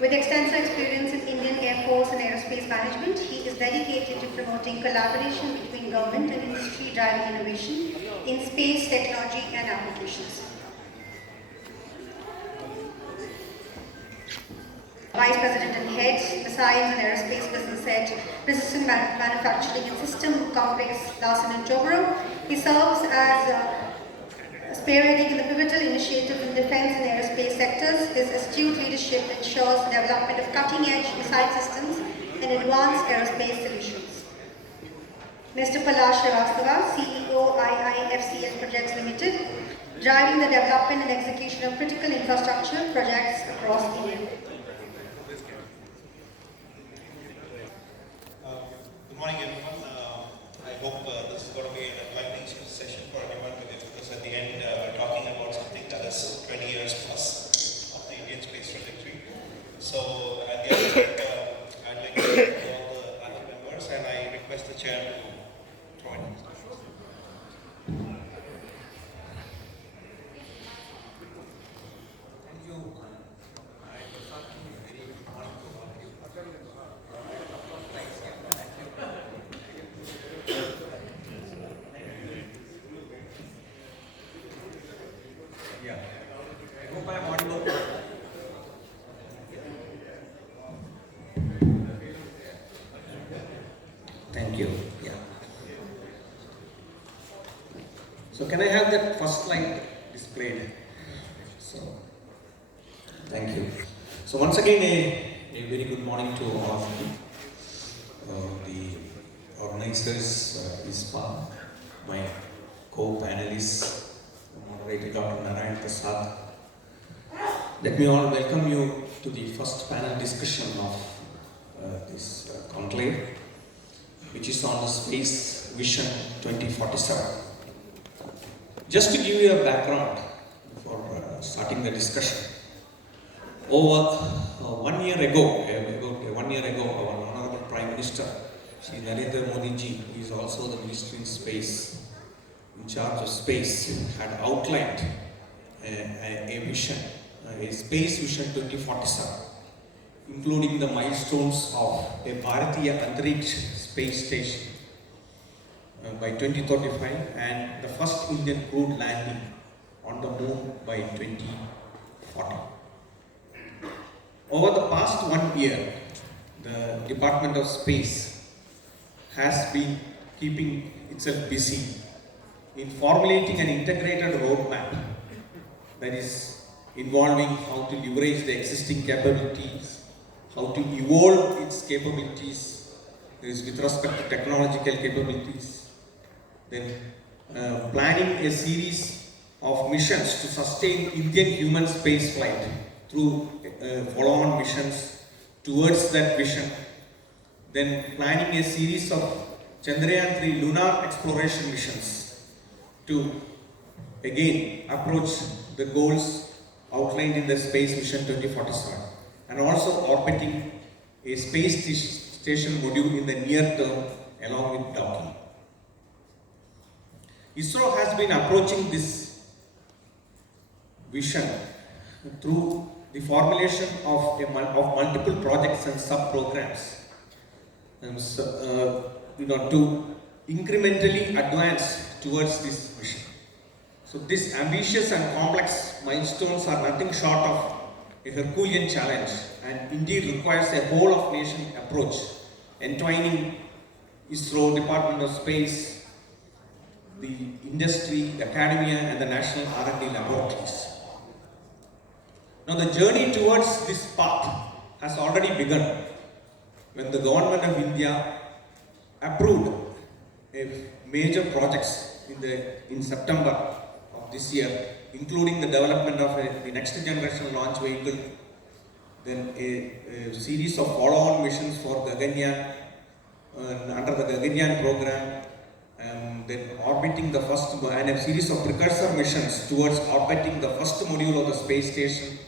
With extensive experience in Indian Air Force and aerospace management, he is dedicated to promoting collaboration between government and industry driving innovation in space technology and applications. Vice President and Head, Missiles and Aerospace Business Head, Precision Manufacturing and System Complex, Larsen and Toubro. He serves as spearheading the pivotal initiative in defense and aerospace sectors. His astute leadership ensures the development of cutting-edge missile systems and advanced aerospace solutions. Mr. Palash Srivastava, CEO IIFCL Projects Limited, driving the development and execution of critical infrastructure projects across India. Good morning, everyone. I hope this is going to be an enlightening session for everyone today, because at the end we're talking about something that is 20 years plus of the Indian space trajectory. So at the end, I'd like to thank all the panel members, and I request the chair to throw in. Thank you. I prefer to very good morning to all of you. Yeah, I hope I am audible. Thank you. Yeah. So can I have that first slide displayed? So, thank you. So once again, a very good morning to all of you. The organizers, ISPA, my co-panelists, moderator Dr. Narayan Prasad. Let me all welcome you to the first panel discussion of this conclave, which is on the Space Vision 2047. Just to give you a background for starting the discussion, over 1 year ago, about 1 year ago, our Honorable Prime Minister, Shri Narendra Modi ji, who is also the Minister in Space, in charge of space, had outlined a vision, a Space Vision 2047, including the milestones of a Bharatiya Antariksh space station by 2035 and the first Indian crewed landing on the moon by 2040. Over the past 1 year, the Department of Space has been keeping itself busy in formulating an integrated roadmap that is involving how to leverage the existing capabilities, how to evolve its capabilities with respect to technological capabilities, then planning a series of missions to sustain Indian human space flight through follow-on missions towards that vision, then planning a series of Chandrayaan-3 lunar exploration missions to again approach the goals outlined in the Space Vision 2047, and also orbiting a space station module in the near term along with docking. ISRO has been approaching this vision through the formulation of multiple projects and sub-programs, to incrementally advance towards this mission. So these ambitious and complex milestones are nothing short of a Herculean challenge, and indeed requires a whole of nation approach, entwining ISRO, Department of Space, the industry, the academia, and the national R&D laboratories. Now the journey towards this path has already begun when the government of India approved major projects in September of this year, including the development of the next generation launch vehicle, then a series of follow-on missions for Gaganyaan under the Gaganyaan program, then orbiting the first, and a series of precursor missions towards orbiting the first module of the space station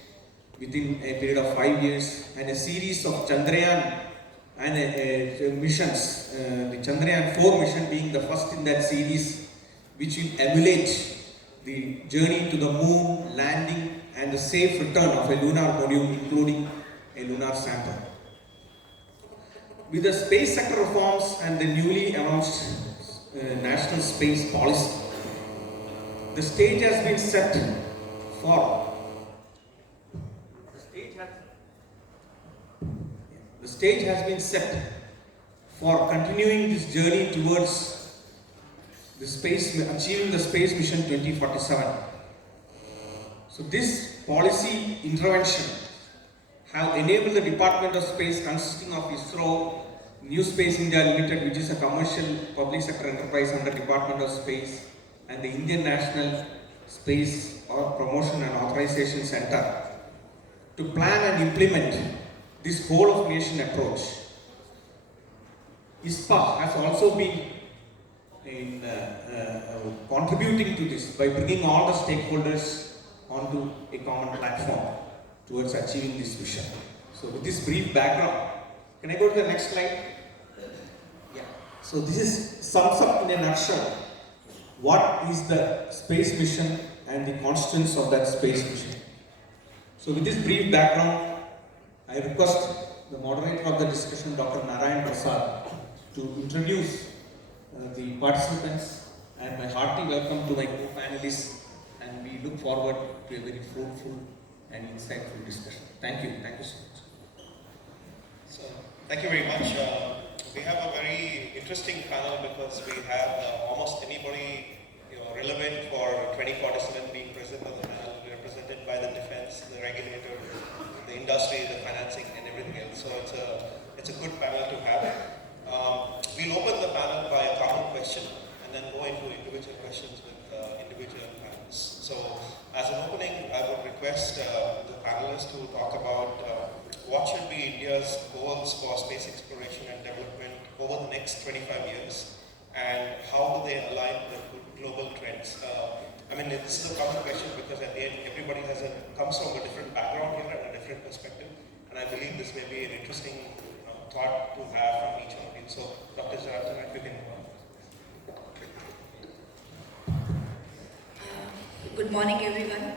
within a period of 5 years, and a series of Chandrayaan and missions, the Chandrayaan 4 mission being the first in that series, which will emulate the journey to the moon, landing, and the safe return of a lunar module, including a lunar sample. With the space sector reforms and the newly announced national space policy, the stage has been set for the stage has been set for continuing this journey towards the space, achieving the space mission 2047. So this policy intervention have enabled the Department of Space, consisting of ISRO, New Space India Limited, which is a commercial public sector enterprise under Department of Space, and the Indian National Space Promotion and Authorization Center, to plan and implement this whole of nation approach. ISPA has also been contributing to this by bringing all the stakeholders onto a common platform towards achieving this vision. So with this brief background, can I go to the next slide? Yeah. So this is sums up in a nutshell what is the space mission and the constituents of that space mission. So with this brief background, I request the moderator of the discussion, Dr. Narayan Prasad, to introduce the participants, and my hearty welcome to my co-panelists, and we look forward to a very fruitful and insightful discussion. Thank you so much. So, thank you very much. We have a very interesting panel because we have almost anybody relevant for 2047 being present on the panel, represented by the defense, the regulator, the industry, the financing, and everything else. So it's a good panel to have. We'll open the panel by a common question and then go into individual questions with individual panelists. So, as an opening, I would request the panelists to talk about what should be India's goals for space exploration and development over the next 25 years, and how do they align with global trends. I mean, this is a common question because at the end, everybody comes from a different background here and a different perspective, and I believe this may be an interesting thought to have from each one of you. So, Dr. Jarathan, if you can go on. Good morning, everyone.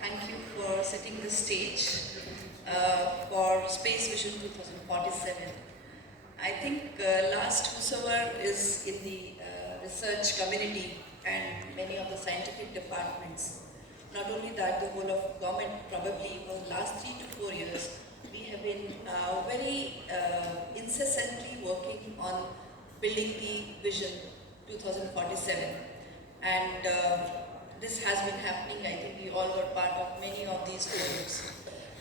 Thank you for setting the stage for Space Vision 2047. I think last whosoever is in the research community and many of the scientific departments, not only that, the whole of government probably for the last 3 to 4 years, we have been very incessantly working on building the Vision 2047. And this has been happening. I think we all were part of many of these forums.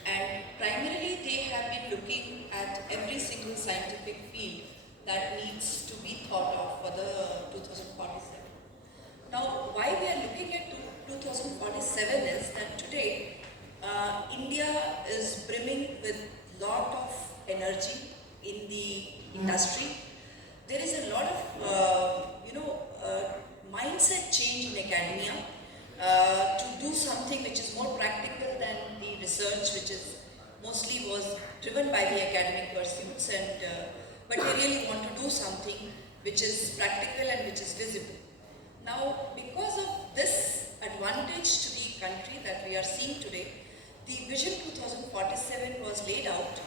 And primarily they have been looking at every single scientific field that needs to be thought of for the 2047. Now, why we are looking at 2047 is that today India is brimming with lot of energy in the industry. There is a lot of mindset change in academia to do something which is more practical than the research, which is mostly was driven by the academic pursuits, and but they really want to do something which is practical and which is visible. Now, because of this advantage to the country that we are seeing today, the Vision 2047 was laid out,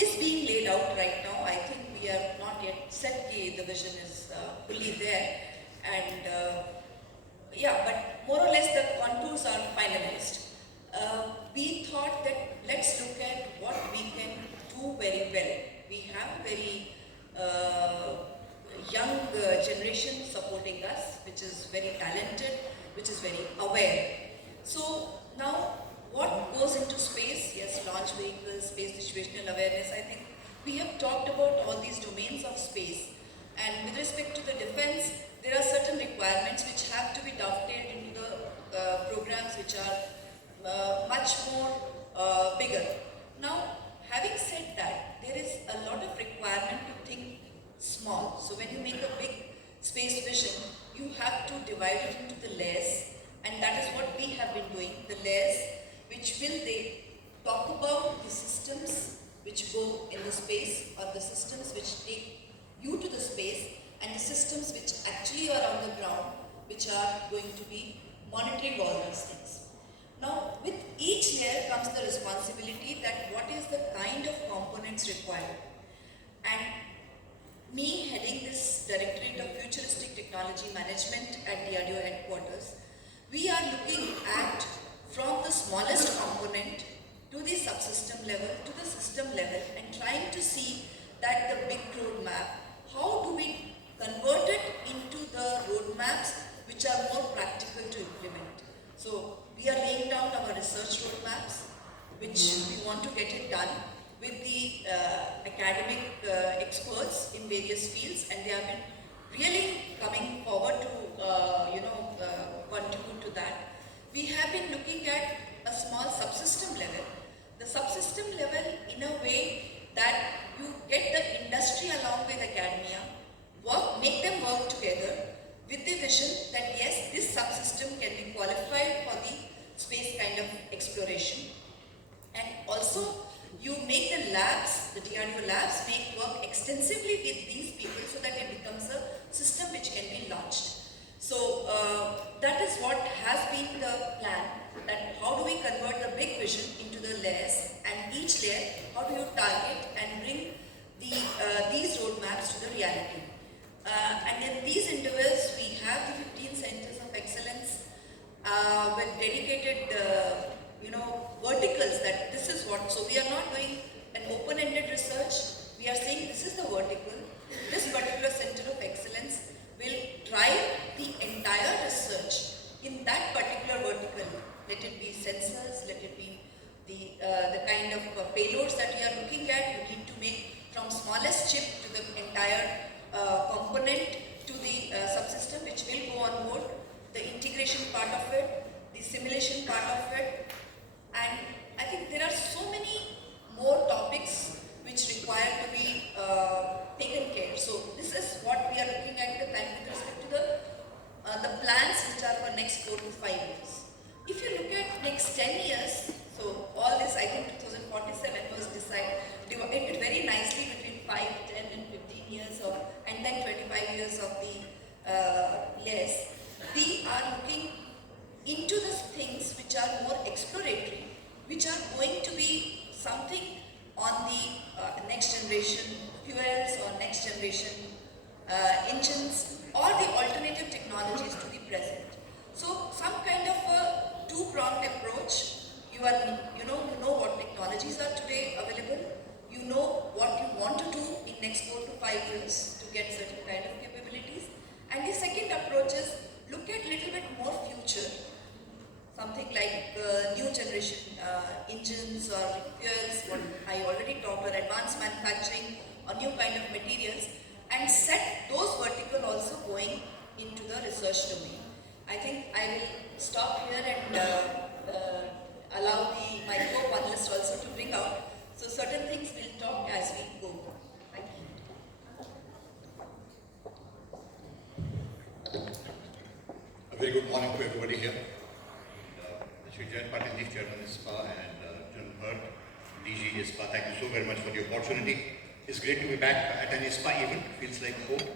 is being laid out right now. I think we are not yet set, the vision is fully there, and but more or less the contours are finalized. We thought that let's look at what we can do very well. We have very young generation supporting us, which is very talented, which is very aware. So now, what goes into space? Yes, launch vehicles, space situational awareness. I think we have talked about all these domains of space. And with respect to the defense, there are certain requirements which have to be dovetailed into the programs which are much more bigger. Now, having said that, there is a lot of requirement to think small. So when you make a big space vision, you have to divide it into the layers, and that is what we have been doing, the layers, which will they talk about the systems which go in the space, or the systems which take you to the space, and the systems which actually are on the ground, which are going to be monitoring all these things. Now, with each layer comes the responsibility that what is the kind of components required. And me heading this Directorate of Futuristic Technology Management at DRDO headquarters, we are looking at from the smallest component to the subsystem level to the system level and trying to see that the big roadmap, how do we convert it into the roadmaps which are more practical to implement. So we are laying down our research roadmaps, which we want to get it done with the academic experts in various fields, and they have been really coming forward to contribute to that. We have been looking at a small subsystem level. The subsystem level in a way that you get the industry along with academia, make them work together with the vision that yes, this subsystem can be qualified for the space kind of exploration. And also, you make the labs, the DRDO labs, work extensively with these people so that it becomes a system which can be launched. So that is what has been the plan, that how do we convert the big vision into the layers, and each layer, how do you target and bring these roadmaps to the reality. And in these intervals, we have the 15 centers of excellence with dedicated verticals that this is what, so we are not doing an open-ended research, we are saying this is the vertical, this particular center of excellence will drive the entire research in that particular vertical. Let it be sensors, let it be the kind of payloads that you are looking at. You need to make from smallest chip to the entire component to the subsystem which will go on board, the integration part of it, the simulation part of it, and I think there are so many more topics which require to be taken care. So this is what we are looking at the time with respect to the plans which are for next 4 to 5 years. If you look at next 10 years, so all this I think 2047 was divided very nicely between 5, 10 and 15 years of, and then 25 years of the years. We are looking into the things which are more exploratory, which are going to be something on the next generation fuels or next generation engines or the alternative technologies to the present. So some kind of a two-pronged approach. You know what technologies are today available. You know what you want to do in next 4 to 5 years to get certain kind of capabilities. And the second approach is look at little bit more future. Something like new generation engines or fuels, what I already talked about, advanced manufacturing or new kind of materials, and set those vertical also going into the research domain. I think I will stop here and allow my co-panelists also to bring out. So certain things we'll talk as we go. Thank you. A very good morning to everybody here. Mr. Jayan Patil, Chairman ISPA, and General Hurt, DG ISPA, thank you so very much for the opportunity. It's great to be back at an ISPA event, feels like home.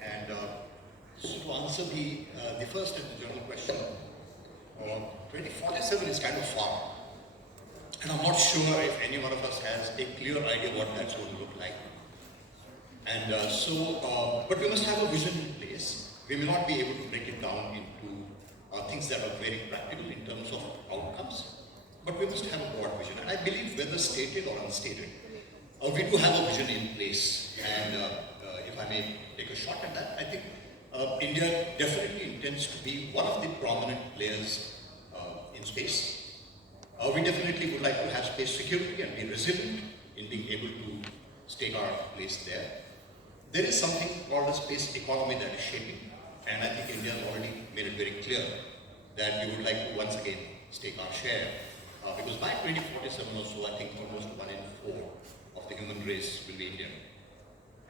And so to answer the first and the general question, 2047 is kind of far. And I'm not sure if any one of us has a clear idea what that's going to look like. And but we must have a vision in place. We may not be able to break it down into things that are very practical in terms of outcomes, but we must have a broad vision. And I believe whether stated or unstated, we do have a vision in place. And if I may take a shot at that, I think India definitely intends to be one of the prominent players in space. We definitely would like to have space security and be resilient in being able to stake our place there. There is something called a space economy that is shaping, and I think India has already made it very clear that we would like to once again stake our share, because by 2047 or so, I think almost 1 in 4 of the human race will be Indian.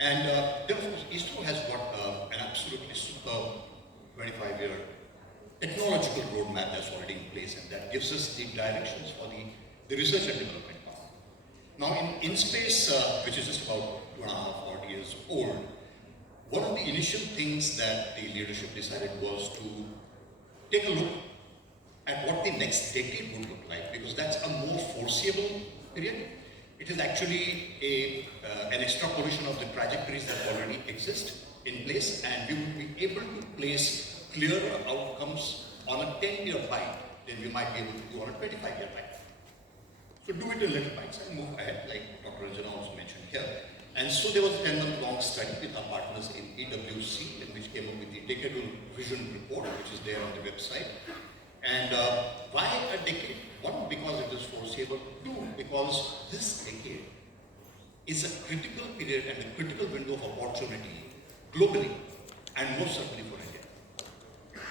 And therefore, ISRO has got an absolutely superb 25-year technological roadmap that's already in place, and that gives us the directions for the research and development part. Now, in space, which is just about 2.5 odd years old, one of the initial things that the leadership decided was to take a look at what the next decade would look like, because that's a more foreseeable period. It is actually an extrapolation of the trajectories that already exist in place, and we would be able to place clearer outcomes on a 10-year bite than we might be able to do on a 25-year bite. So do it in little bites and move ahead, like Dr. Ranjana also mentioned here. And so there was a 10-month-long study with our partners in PwC, in which came up with the Decadal Vision Report, which is there on the website. And why a decade? One, because it is foreseeable. Two, because this decade is a critical period and a critical window of opportunity globally, and most certainly for India.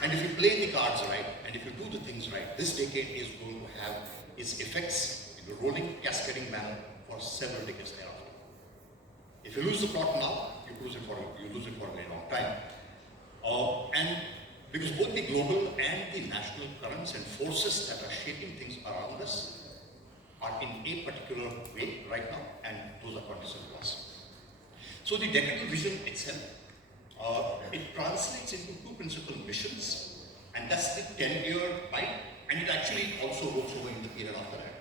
And if you play the cards right, and if you do the things right, this decade is going to have its effects in a rolling, cascading manner for several decades thereafter. If you lose the plot now, you lose it for a very long time. And because both the global and the national currents and forces that are shaping things around us are in a particular way right now, and those are conditions to us. So the decadal vision itself, it translates into two principal missions, and that's the 10-year bite, and it actually also works over in the period after that.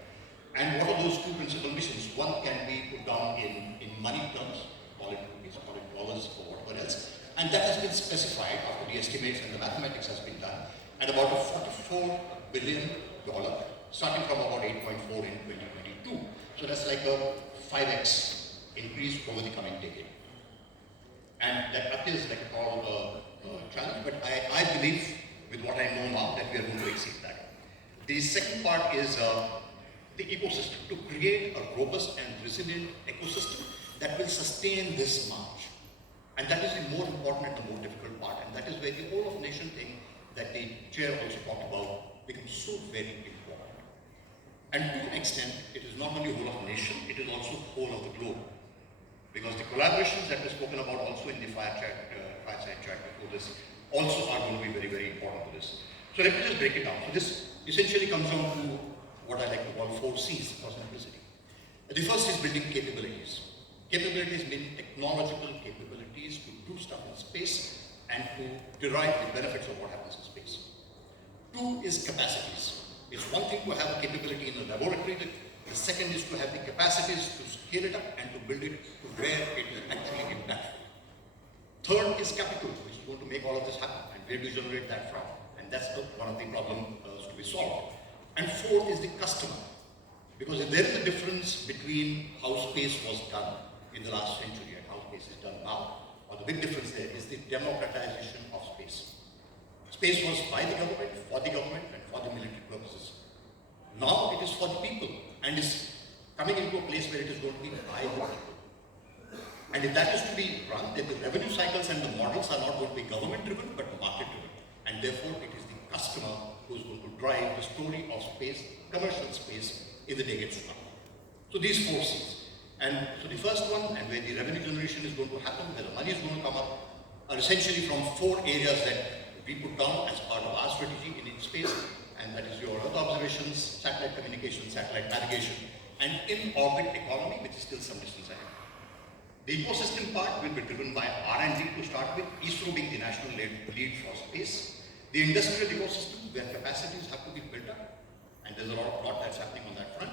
And what are those two principal missions? One can be put down in money terms, call it rupees, call it dollars, or whatever else. And that has been specified after the estimates and the mathematics has been done at about a $44 billion, starting from about 8.4 in 2022. So that's like a 5x increase over the coming decade. And that appears like a tall challenge, but I believe, with what I know now, that we are going to exceed that. The second part is the ecosystem, to create a robust and resilient ecosystem that will sustain this march. And that is the more important and the more difficult part, and that is where the whole of nation thing that the chair also talked about becomes so very important. And to an extent, it is not only whole of nation, it is also whole of the globe. Because the collaborations that were spoken about also in the fireside chat before this also are going to be very, very important to this. So let me just break it down. So this essentially comes down to what I like to call 4 C's for simplicity. The first is building capabilities. Capabilities mean technological capabilities to do stuff in space and to derive the benefits of what happens in space. 2 is capacities. It's one thing to have a capability in a laboratory. The second is to have the capacities to scale it up and to build it to where it is actually impactful. Third is capital, which is going to make all of this happen, and where do you generate that from? And that's one of the problems to be solved. And fourth is the customer, because if there is a difference between how space was done in the last century and how space is done now, or the big difference there is the democratization of space. Space was by the government, for the government, and for the military purposes. Now it is for the people, and is coming into a place where it is going to be by the people. And if that is to be run, then the revenue cycles and the models are not going to be government-driven, but market-driven. And therefore, it is the customer who is going to drive the story of space, commercial space, in the decades to come. So these 4 C's. And so the first one, and where the revenue generation is going to happen, where the money is going to come up, are essentially from 4 areas that we put down as part of our strategy in space, and that is your Earth observations, satellite communication, satellite navigation, and in-orbit economy, which is still some distance ahead. The ecosystem part will be driven by R&D to start with, ISRO being the national lead for space. The industrial ecosystem, where capacities have to be built up, and there's a lot that's happening on that front.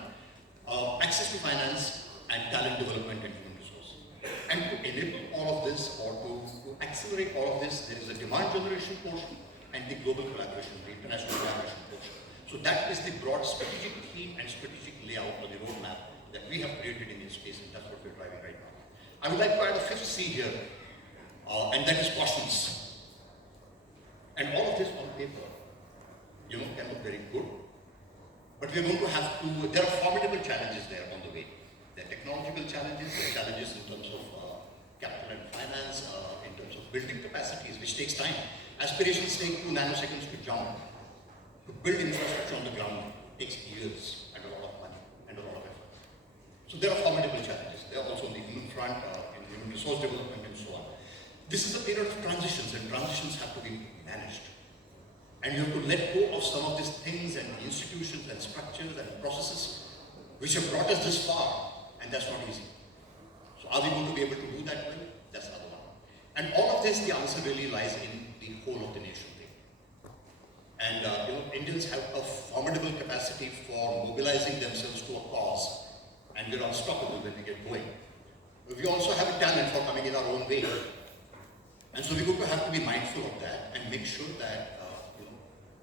Access to finance and talent development and human resources. And to enable all of this, or to accelerate all of this, there is a demand generation portion and the global collaboration, the international collaboration portion. So that is the broad strategic theme and strategic layout or the roadmap that we have created in this space, and that's what we're driving right now. I would like to add a 5th C here, and that is cautions. And all of this on paper, can look very good, but we're going to have to, there are formidable challenges there on the way. There are technological challenges, there are challenges in terms of capital and finance, in terms of building capacities, which takes time. Aspirations take 2 nanoseconds to jump. To build infrastructure on the ground takes years and a lot of money and a lot of effort. So there are formidable challenges. There are also on the human front, in human resource development and so on. This is a period of transitions, and transitions have to be managed. And you have to let go of some of these things and institutions and structures and processes which have brought us this far, and that's not easy. So are we going to be able to do that well? That's the other one. And all of this, the answer really lies in the whole of the nation thing. And Indians have a formidable capacity for mobilizing themselves to a cause, and we're unstoppable when we get going. We also have a talent for coming in our own way, and so we're going to have to be mindful of that and make sure that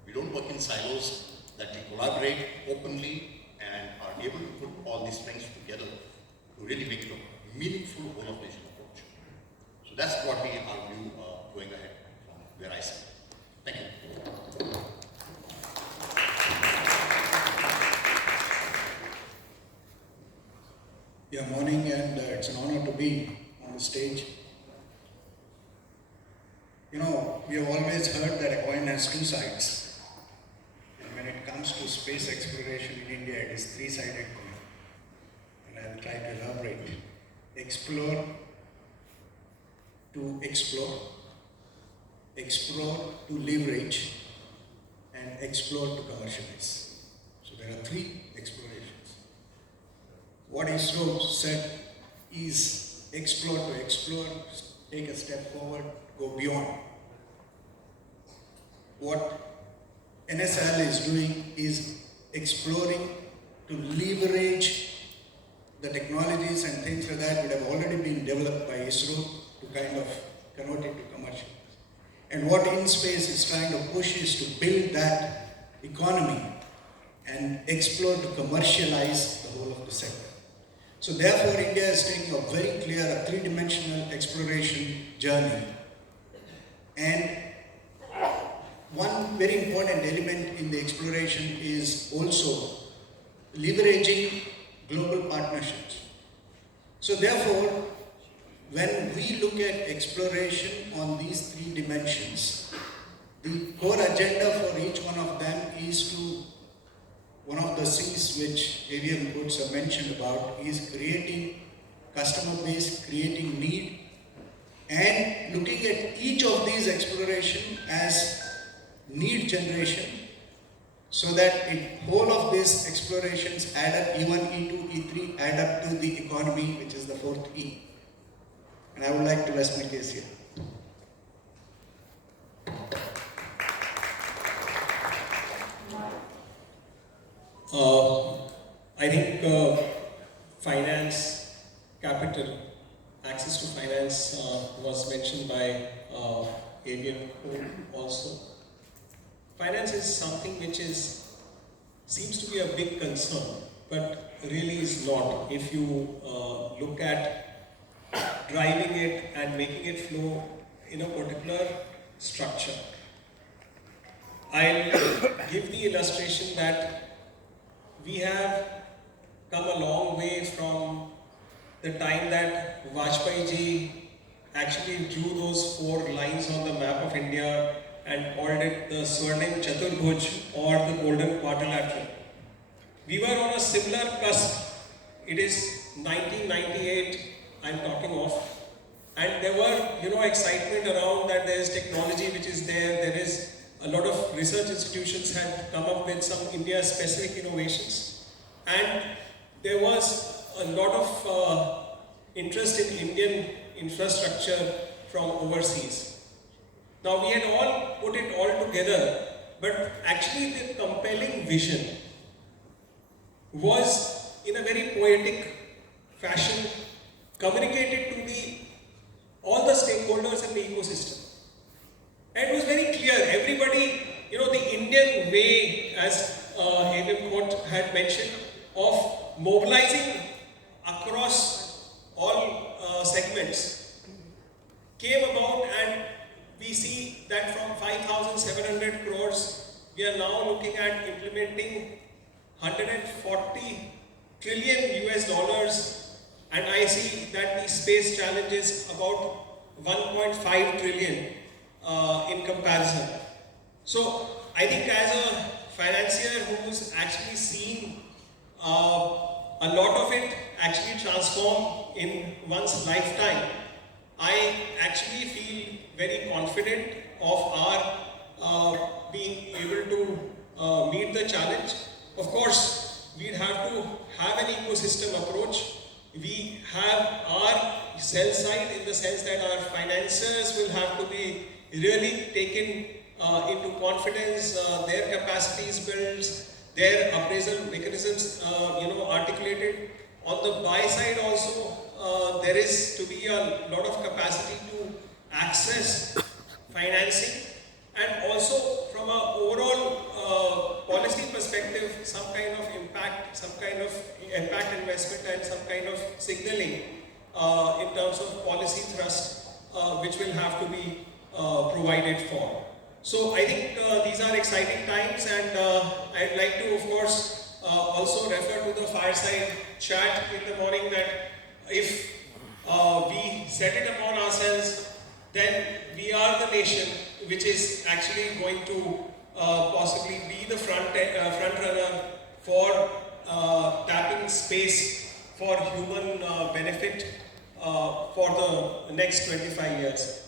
we don't work in silos, that we collaborate openly and are able to put all these strengths together to really make it a meaningful whole of nation approach. So that's what we argue going ahead from where I sit. Thank you. Yeah, morning, and it's an honor to be on the stage. We have always heard that a coin has two sides. And when it comes to space exploration in India, it is three-sided coin. And I will try to elaborate. Explore to explore, explore to leverage, and explore to commercialize. So there are three explorations. What ISRO said is explore to explore, take a step forward, go beyond. What NSL is doing is exploring to leverage the technologies and things like that have already been developed by ISRO to kind of convert it to commercial. And what InSpace is trying to push is to build that economy and explore to commercialize the whole of the sector. So therefore, India is taking a very clear, three-dimensional exploration journey. And one very important element in the exploration is also leveraging global partnerships. So therefore, when we look at exploration on these three dimensions, the core agenda for each one of them is to, one of the things which AVM Codes have mentioned about is creating customer base, creating need, and looking at each of these exploration as need generation, so that whole of these explorations add up, E1, E2, E3 add up to the economy, which is the fourth E. And I would like to rest my case here. I think finance, capital, access to finance was mentioned by Avian also. Finance is something which seems to be a big concern, but really is not. If you look at driving it and making it flow in a particular structure. I'll give the illustration that we have come a long way from the time that Vajpayee ji actually drew those 4 lines on the map of India and called it the Swarnim Chaturbhuj or the Golden Quadrilateral. We were on a similar cusp. It is 1998 I'm talking of, and there were excitement around that there is technology which is there is a lot of research institutions had come up with some India-specific innovations, and there was a lot of interest in Indian infrastructure from overseas. Now we had all put it all together, but actually the compelling vision was in a very poetic fashion communicated to all the stakeholders in the ecosystem. And it was very clear, everybody, the Indian way, as Avian Court had mentioned, of mobilizing across all segments came about, and we see that from 5,700 crores, we are now looking at implementing 140 trillion US dollars, and I see that the space challenge is about 1.5 trillion in comparison. So I think as a financier who's actually seen a lot of it actually transform in one's lifetime, I actually feel very confident of our being able to meet the challenge. Of course, we'd have to have an ecosystem approach. We have our sell side in the sense that our financiers will have to be really taken into confidence, their capacities built, their appraisal mechanisms articulated. On the buy side also, there is to be a lot of capacity to access financing, and also from an overall policy perspective, some kind of impact investment and some kind of signaling in terms of policy thrust, which will have to be provided for. So I think these are exciting times, and I'd like to, of course, also refer to the fireside chat in the morning that if we set it upon ourselves, then we are the nation which is actually going to possibly be the front runner for tapping space for human benefit for the next 25 years.